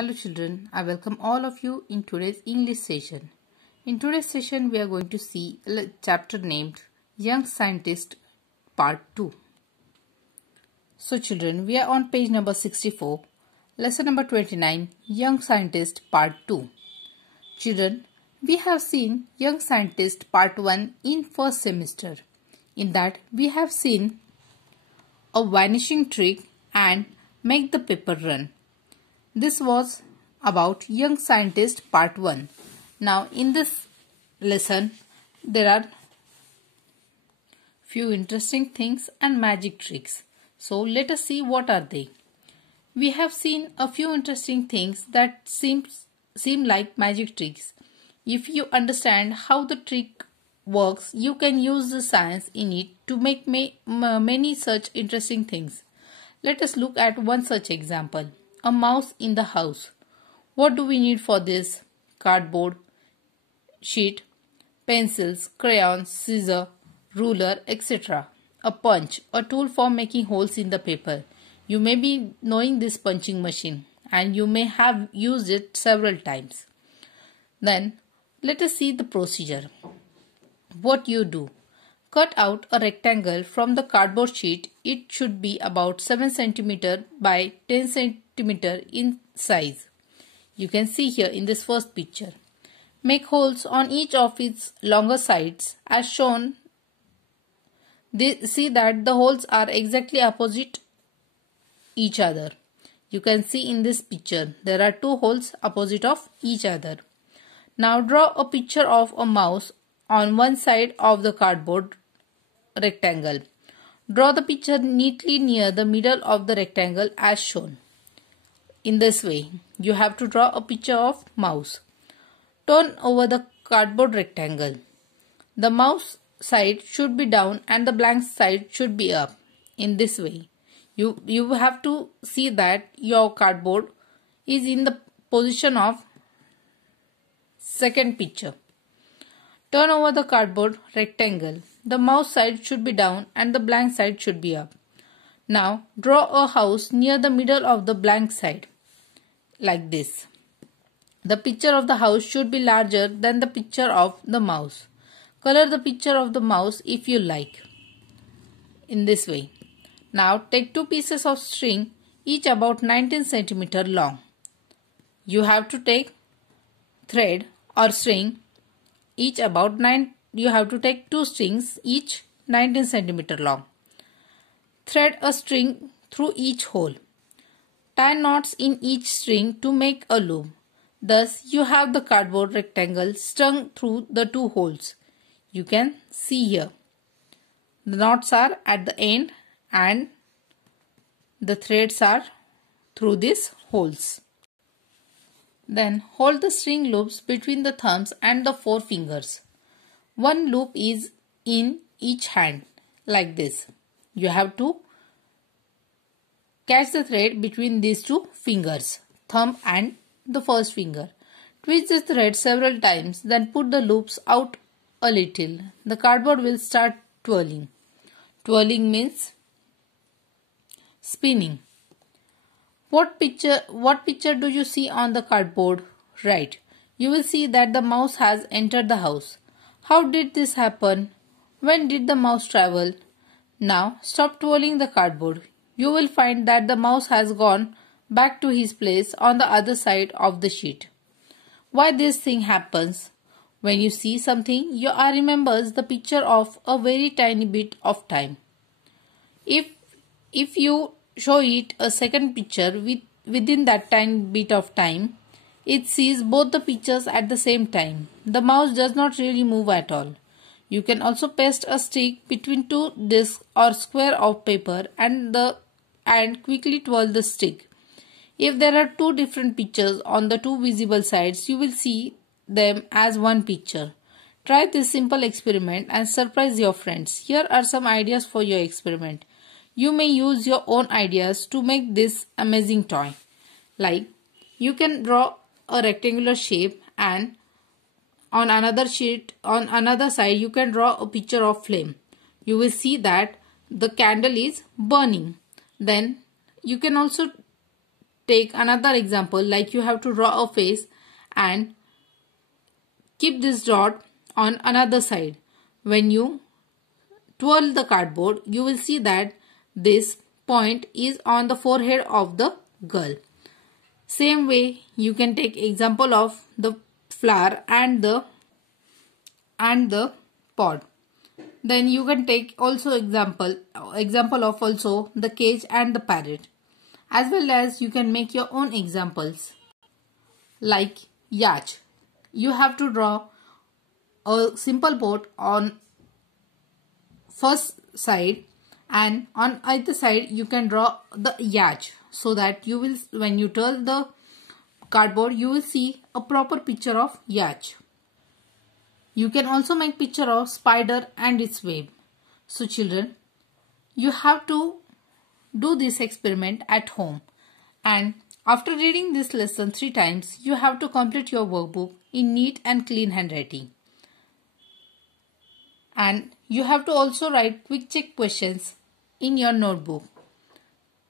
Hello children, I welcome all of you in today's English session. In today's session we are going to see a chapter named Young Scientist Part 2. So children, we are on page number 64, lesson number 29, Young Scientist Part 2. Children, we have seen Young Scientist Part 1 in first semester. In that we have seen a vanishing trick and make the paper run. This was about Young Scientist Part 1. Now in this lesson there are few interesting things and magic tricks. So let us see what are they. We have seen a few interesting things that seem like magic tricks. If you understand how the trick works, you can use the science in it to make many such interesting things. Let us look at one such example. A mouse in the house. What do we need for this? Cardboard, sheet, pencils, crayons, scissors, ruler, etc. A punch, a tool for making holes in the paper. You may be knowing this punching machine and you may have used it several times. Then let us see the procedure. What you do? Cut out a rectangle from the cardboard sheet. It should be about 7 cm by 10 cm in size. You can see here in this first picture. Make holes on each of its longer sides as shown. See that the holes are exactly opposite each other. You can see in this picture there are two holes opposite of each other. Now draw a picture of a mouse on one side of the cardboard rectangle. Draw the picture neatly near the middle of the rectangle as shown. In this way, you have to draw a picture of mouse. Turn over the cardboard rectangle. The mouse side should be down and the blank side should be up. In this way, you have to see that your cardboard is in the position of second picture. Turn over the cardboard rectangle. The mouse side should be down and the blank side should be up. Now draw a house near the middle of the blank side like this. The picture of the house should be larger than the picture of the mouse. Color the picture of the mouse if you like. In this way. Now take two pieces of string, each about 19 cm long. You have to take thread or string, each about 9. You have to take two strings, each 19 cm long. Thread a string through each hole. Tie knots in each string to make a loop. Thus, you have the cardboard rectangle strung through the two holes. You can see here. The knots are at the end and the threads are through these holes. Then hold the string loops between the thumbs and the four fingers. One loop is in each hand like this. You have to catch the thread between these two fingers, thumb and the first finger. Twist the thread several times, then put the loops out a little. The cardboard will start twirling. Twirling means spinning. What picture do you see on the cardboard? Right. You will see that the mouse has entered the house. How did this happen? When did the mouse travel? Now stop twirling the cardboard. You will find that the mouse has gone back to his place on the other side of the sheet. Why this thing happens? When you see something, your eye remembers the picture of a very tiny bit of time. If you show it a second picture within that tiny bit of time, it sees both the pictures at the same time. The mouse does not really move at all. You can also paste a stick between two discs or square of paper and quickly twirl the stick. If there are two different pictures on the two visible sides, you will see them as one picture. Try this simple experiment and surprise your friends. Here are some ideas for your experiment. You may use your own ideas to make this amazing toy. Like, you can draw a rectangular shape and on another side you can draw a picture of flame. You will see that the candle is burning. Then you can also take another example, like you have to draw a face and keep this dot on another side. When you twirl the cardboard, you will see that this point is on the forehead of the girl. Same way, you can take example of the flower and the pod. Then you can take also example of also the cage and the parrot. As well as you can make your own examples like yacht. You have to draw a simple boat on first side, and on either side you can draw the yacht, so that you will, when you turn the cardboard, you will see a proper picture of yacht. You can also make picture of spider and its web. So children, you have to do this experiment at home, and after reading this lesson 3 times, you have to complete your workbook in neat and clean handwriting. And you have to also write quick check questions in your notebook.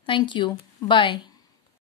Thank you. Bye.